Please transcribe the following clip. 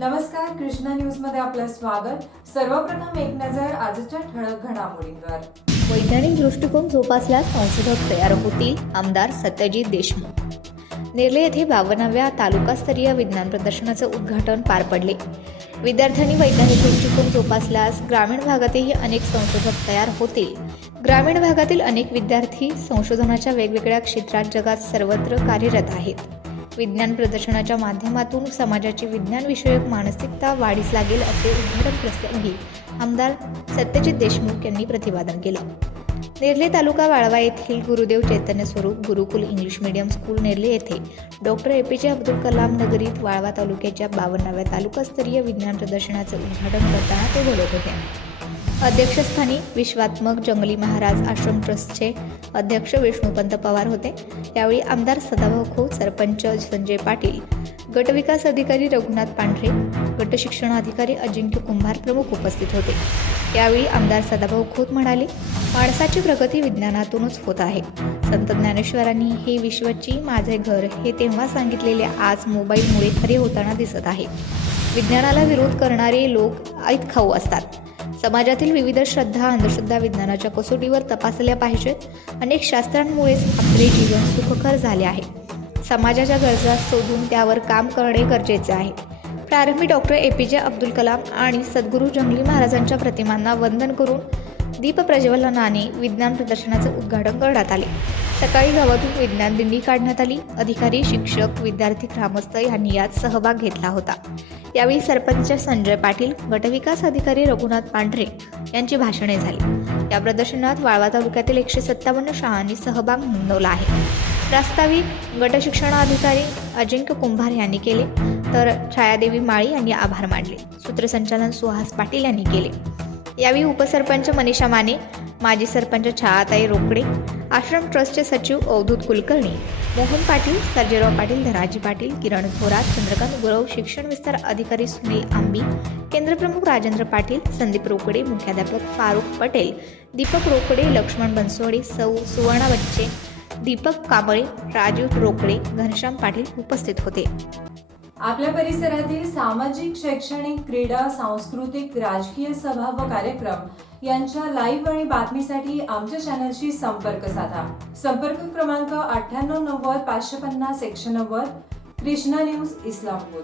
नमस्कार, कृष्णा न्यूज मध्ये आपलं स्वागत। सर्वप्रथम एक नजर आजच्या ठळक घडामोडींवर। वैज्ञानिक दृष्टिकोन जोपासल्यास संशोधक तयार होतील, आमदार सत्यजित देशमुख। नेरले येथे 52व्या तालुकास्तरीय विज्ञान प्रदर्शनाचे उद्घाटन पार पडले। विद्यार्थ्यांनी वैज्ञानिक दृष्टिकोन जोपासल्यास ग्रामीण भागातही अनेक संशोधक तयार होतील। ग्रामीण भागातील अनेक विद्यार्थी संशोधनाच्या वेगवेगळ्या क्षेत्रात जगात सर्वत्र कार्यरत आहेत। विज्ञान प्रदर्शनाच्या माध्यमातून समाजाची विज्ञानविषयक मानसिकता वाढीस लागेल असे उद्घाटन प्रसंगी आमदार सत्यजित देशमुख यांनी प्रतिपादन केले। नेरले तालुका वाळवा येथील गुरुदेव चैतन्य स्वरूप गुरुकुल इंग्लिश मीडियम स्कूल नेरले येथे डॉक्टर APJ अब्दुल कलाम नगरीत वाळवा तालुक्याच्या 52व्या तालुकास्तरीय विज्ञान प्रदर्शनाचे उद्घाटन करताना ते बोलत होते। अध्यक्षस्थानी विश्वात्मक जंगली महाराज आश्रम ट्रस्टचे अध्यक्ष विष्णुपंत पवार होते। यावेळी आमदार सदाभाऊ खोत, सरपंच संजय पाटील, गटविकास अधिकारी रघुनाथ पांढरे, गट शिक्षण अधिकारी अजिंक्य कुंभार प्रमुख उपस्थित होते। यावेळी आमदार सदाभाऊ खोत म्हणाले, माणसाची प्रगती विज्ञानातूनच होत आहे। संत ज्ञानेश्वरांनी हे विश्वची माझे घर हे तेव्हा सांगितलेले आज मोबाईलमुळे खरे होताना दिसत आहे। विज्ञानाला विरोध करणारे लोक ऐतखाऊ असतात। समाजातील विविध श्रद्धा अंधश्रद्धा विज्ञानाच्या कसोटीवर तपासल्या पाहिजेत। अनेक शास्त्रांमुळेच आपले जीवन सुखकर झाले आहे। समाजाच्या गरजा शोधून त्यावर काम करणे गरजेचे आहे। प्रारंभी डॉक्टर APJ अब्दुल कलाम आणि सद्गुरू जंगली महाराजांच्या प्रतिमांना वंदन करून दीप प्रज्वलनाने विज्ञान प्रदर्शनाचे उद्घाटन करण्यात आले। सकाळी गावातून विज्ञान दिंडी काढण्यात आली। अधिकारी, शिक्षक, विद्यार्थी, ग्रामस्थ यांनी यात सहभाग घेतला होता। यावेळी सरपंच संजय पाटील, गटविकास अधिकारी रघुनाथ पांढरे यांची भाषणे झाली। या प्रदर्शनात वाळवा तालुक्यातील 157 शाळांनी सहभाग नोंदवला आहे। प्रास्ताविक गट शिक्षणाधिकारी अजिंक्य कुंभार यांनी केले, तर छायादेवी माळी यांनी आभार मानले। सूत्रसंचालन सुहास पाटील यांनी केले। यावेळी उपसरपंच मनीषा माने, माजी सरपंच छायाताई रोकडे, आश्रम ट्रस्टचे सचिव अवधूत कुलकर्णी, मोहन पाटील, सर्जेराव पाटील, धनाजी पाटील, किरण थोरात, चंद्रकांत गुरव, शिक्षण विस्तार अधिकारी सुनील आंबी, केंद्रप्रमुख राजेंद्र पाटील, संदीप रोकडे, मुख्याध्यापक फारुख पटेल, दीपक रोकडे, लक्ष्मण बनसोडे, सौ सुवर्णा बच्चे, दीपक कांबळे, राजीव रोकडे, घनश्याम पाटील उपस्थित होते। आपल्या परिसरातील सामाजिक, शैक्षणिक, क्रीडा, सांस्कृतिक, राजकीय सभा व कार्यक्रम यांच्या लाईव्ह आणि बातमीसाठी आमच्या चॅनलशी संपर्क साधा। संपर्क क्रमांक 9890 550 190, कृष्णा न्यूज, इस्लामपूर।